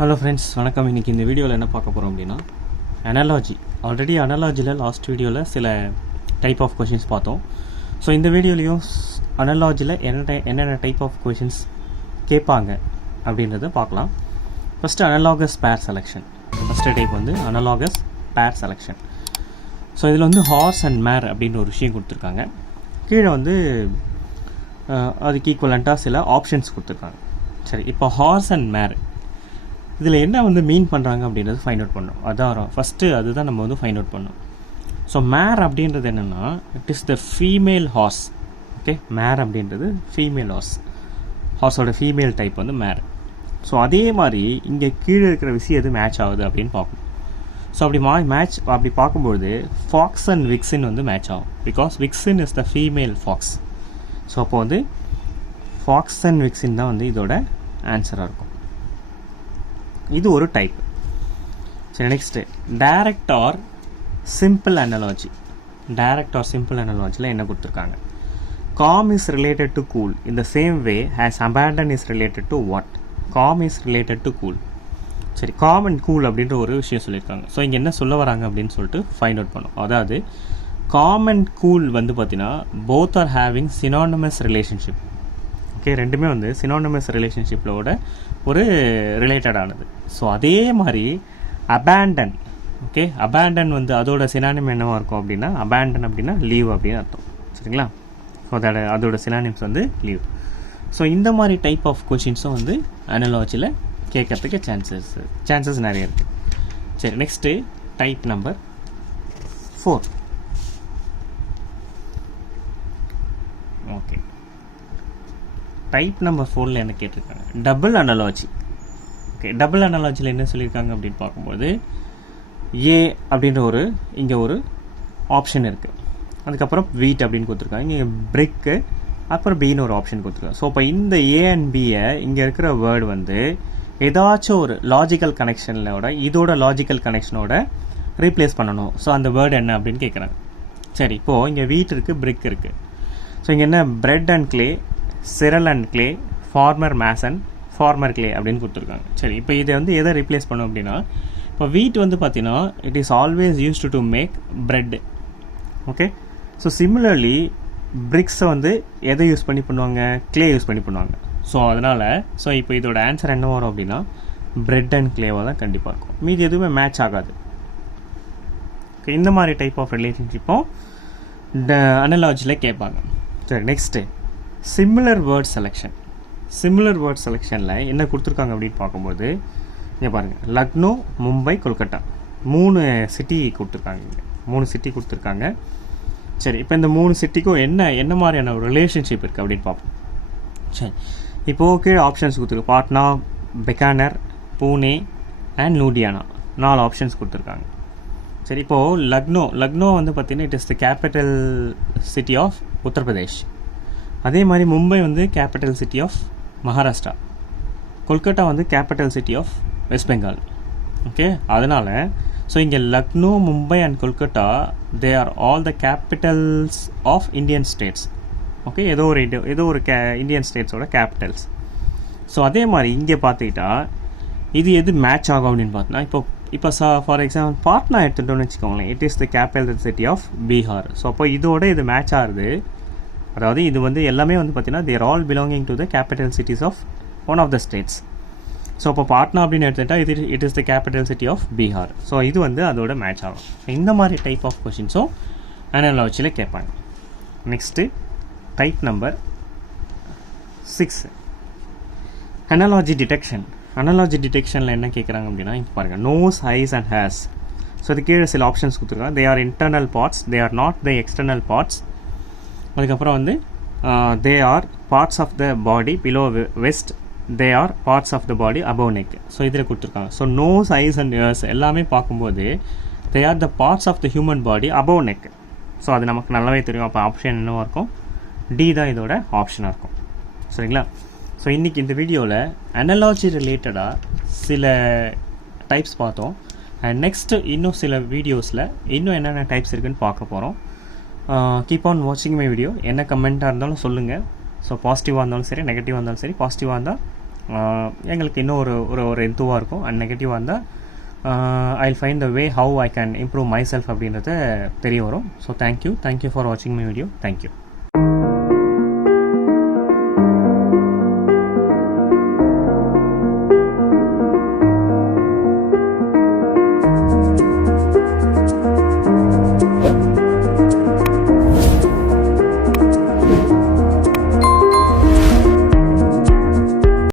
Hello friends, வணக்கம். இன்றைக்கி இந்த வீடியோவில் என்ன பார்க்க போகிறோம் அப்படின்னா அனாலஜி. ஆல்ரெடி அனாலஜியில் லாஸ்ட் வீடியோவில் சில டைப் ஆஃப் கொஷின்ஸ் பார்த்தோம். ஸோ இந்த வீடியோலையும் அனாலஜியில் என்னென்ன டைப் ஆஃப் கொஷின்ஸ் கேட்பாங்க அப்படின்றத பார்க்கலாம். ஃபஸ்ட்டு அனலாகஸ் பேர் செலெக்ஷன். ஃபஸ்ட்டு டைப் வந்து அனலாகஸ் பேர் செலெக்ஷன். ஸோ இதில் வந்து ஹார்ஸ் அண்ட் மேர் அப்படின்ற ஒரு விஷயம் கொடுத்துருக்காங்க. கீழே வந்து அதுக்கு ஈக்குவலண்ட்டாக சில ஆப்ஷன்ஸ் கொடுத்துருக்காங்க. சரி, இப்போ ஹார்ஸ் அண்ட் மேர் இதில் என்ன வந்து மீன் பண்ணுறாங்க அப்படின்றது ஃபைண்ட் அவுட் பண்ணோம். அதான் ஃபஸ்ட்டு அதுதான் நம்ம வந்து ஃபைண்ட் அவுட் பண்ணோம். ஸோ மேர் அப்படின்றது என்னென்னா, it is the female horse. Okay, mare அப்படின்றது ஃபீமேல் ஹார்ஸ். ஹார்ஸோட ஃபீமேல் டைப் வந்து மேர். ஸோ அதே மாதிரி இங்கே கீழே இருக்கிற விஷயம் எது மேட்ச் ஆகுது அப்படின்னு பார்க்கணும். ஸோ அப்படி பார்க்கும்பொழுது ஃபாக்ஸ் அண்ட் விக்ஸின் வந்து மேட்ச் ஆகும். Because vixen is the female fox. So அப்போ வந்து ஃபாக்ஸ் அண்ட் விக்ஸின் தான் வந்து இதோட ஆன்சராக இருக்கும். இது ஒரு டைப். சரி, next direct or simple analogy. Direct or simple அனாலஜியில் என்ன கொடுத்துருக்காங்க? Calm is related to cool in the same way as abandon is related to what? Calm is related to cool. சரி, காம் அண்ட் கூல் அப்படின்ற ஒரு விஷயம் சொல்லியிருக்காங்க. So இங்கே என்ன சொல்ல வராங்க அப்படின்னு சொல்லிட்டு ஃபைண்ட் அவுட் பண்ணோம். அதாவது காம் அண்ட் கூல் வந்து பார்த்தீங்கன்னா both are having synonymous relationship. Okay, ரெண்டுமே வந்து சினானிமஸ் ரிலேஷன்ஷிப்போட ஒரு ரிலேட்டடானது. ஸோ அதே மாதிரி அபேண்டன். ஓகே, அபேண்டன் வந்து அதோட சினானிம் என்னவாக இருக்கும் அப்படின்னா, அபேண்டன் அப்படின்னா லீவ் அப்படின்னு அர்த்தம். சரிங்களா? ஸோ அதோட சினானிம்ஸ் வந்து லீவ். ஸோ இந்த மாதிரி டைப் ஆஃப் கொஷின்ஸும் வந்து அனாலஜியில் கேட்கறதுக்கு சான்சஸ் நிறைய இருக்குது. சரி, next type number 4. Okay, type number 4ல் என்ன கேட்டிருக்காங்க? Double analogy. ஓகே, டபுள் அனாலஜியில் என்ன சொல்லியிருக்காங்க அப்படின்னு பார்க்கும்போது, ஏ அப்படின்ற இங்கே ஒரு ஆப்ஷன் இருக்குது. அதுக்கப்புறம் வீட் அப்படின்னு கொடுத்துருக்காங்க. இங்கே பிரிக்கு, அப்புறம் பின்னு ஒரு ஆப்ஷன் கொடுத்துருக்காங்க. ஸோ இப்போ இந்த ஏ அண்ட் பியை இங்கே இருக்கிற வேர்டு வந்து ஏதாச்சும் ஒரு லாஜிக்கல் கனெக்ஷனோட இதோட லாஜிக்கல் கனெக்ஷனோட ரீப்ளேஸ் பண்ணணும். ஸோ அந்த வேர்டு என்ன அப்படின்னு கேட்குறாங்க. சரி, இப்போது இங்கே வீட் இருக்குது, பிரிக் இருக்குது. ஸோ இங்கே என்ன பிரெட் அண்ட் கிளே, சிரல் and clay, farmer mason, farmer clay அப்படின்னு கொடுத்துருக்காங்க. சரி, இப்போ இதை வந்து எதை ரீப்ளேஸ் பண்ணும் அப்படின்னா, இப்போ வீட் வந்து பார்த்தீங்கன்னா it is always used to make bread. Okay, so similarly பிரிக்ஸை வந்து எதை யூஸ் பண்ணி பண்ணுவாங்க? கிளே யூஸ் பண்ணி பண்ணுவாங்க. ஸோ அதனால் இப்போ இதோட ஆன்சர் என்ன வரும் அப்படின்னா பிரெட் அண்ட் கிளேவாக தான் கண்டிப்பாக இருக்கும். மீதி எதுவுமே மேட்ச் ஆகாது. ஓகே, இந்த மாதிரி டைப் ஆஃப் ரிலேஷன்ஷிப்பும் அனாலஜியில் கேட்பாங்க. சரி, next similar word selection. Similar word செலெக்ஷனில் என்ன கொடுத்துருக்காங்க அப்படின்னு பார்க்கும்போது, இங்கே பாருங்கள், லக்னோ, மும்பை, கொல்கட்டா 3 சிட்டி கொடுத்துருக்காங்க. இங்கே 3 சிட்டி கொடுத்துருக்காங்க. சரி, இப்போ இந்த 3 சிட்டிக்கும் என்ன மாதிரியான ஒரு ரிலேஷன்ஷிப் இருக்குது அப்படின்னு பார்ப்போம். சரி, இப்போது கீழே ஆப்ஷன்ஸ் கொடுத்துருக்கு. பாட்னா, பெக்கானர், பூனே அண்ட் லூடியானா 4 ஆப்ஷன்ஸ் கொடுத்துருக்காங்க. சரி, இப்போது லக்னோ வந்து பார்த்திங்கன்னா it is the capital city of Uttar Pradesh. அதே மாதிரி மும்பை வந்து capital city of Maharashtra. Kolkata வந்து capital city of West Bengal. Okay, அதனால் இங்கே Lucknow, Mumbai and Kolkata they are all the capitals of Indian states. Okay, ஏதோ ஒரு இந்தியன் ஸ்டேட்ஸோட கேபிட்டல்ஸ். ஸோ அதே மாதிரி இங்கே பார்த்துக்கிட்டா இது எது மேட்ச் ஆகும் அப்படின்னு பார்த்தோன்னா, இப்போ ஃபார் எக்ஸாம்பிள் பாட்னா எடுத்துட்டோம்னு வச்சுக்கோங்களேன். It is the capital city of Bihar. So அப்போ இதோட இது மேட்ச் ஆகுது. அதாவது இது வந்து எல்லாமே வந்து பார்த்தீங்கன்னா there all belonging to the capital cities of one of the states. So இப்போ பாட்னா அப்படின்னு எடுத்துகிட்டா it is the capital city of Bihar. So இது வந்து அதோட மேட்ச் ஆகும். இந்த மாதிரி டைப் ஆஃப் கொஷின்ஸும் அனாலஜியில் கேட்பாங்க. Next type number 6 analogy detection. Analogy டிடெக்ஷனில் என்ன கேட்குறாங்க அப்படின்னா, இங்கே பாருங்கள், nose, eyes and hairs. So இது கீழே சில ஆப்ஷன்ஸ் கொடுத்துருக்காங்க. They are internal parts, they are not the external parts. அதுக்கப்புறம் வந்து they are parts of the body below waist, they are parts of the body above neck. So இதில் கொடுத்துருக்காங்க. So nose, eyes and ears எல்லாமே பார்க்கும்போது they are the parts of the human body above neck. So அது நமக்கு நல்லாவே தெரியும். அப்போ option என்னவாக இருக்கும்? டி தான் இதோட ஆப்ஷனாக இருக்கும். சரிங்களா? ஸோ இன்றைக்கி இந்த வீடியோவில் அனாலஜி ரிலேட்டடாக சில டைப்ஸ் பார்த்தோம். அண்ட் நெக்ஸ்ட்டு இன்னும் சில வீடியோஸில் இன்னும் என்னென்ன டைப்ஸ் இருக்குதுன்னு பார்க்க போகிறோம். கீப் ஆன் வாட்சிங் மை வீடியோ. என்ன கமெண்ட்டாக இருந்தாலும் சொல்லுங்கள். ஸோ பாசிட்டிவாக இருந்தாலும் சரி, நெகட்டிவாக இருந்தாலும் சரி, பாசிட்டிவாக இருந்தால் எங்களுக்கு இன்னும் ஒரு எந்துவாக இருக்கும். அண்ட் நெகட்டிவாக இருந்தால் I find the way how I can improve my self அப்படின்றத தெரிய வரும். ஸோ தேங்க்யூ ஃபார் வாட்சிங் மை வீடியோ. தேங்க்யூ.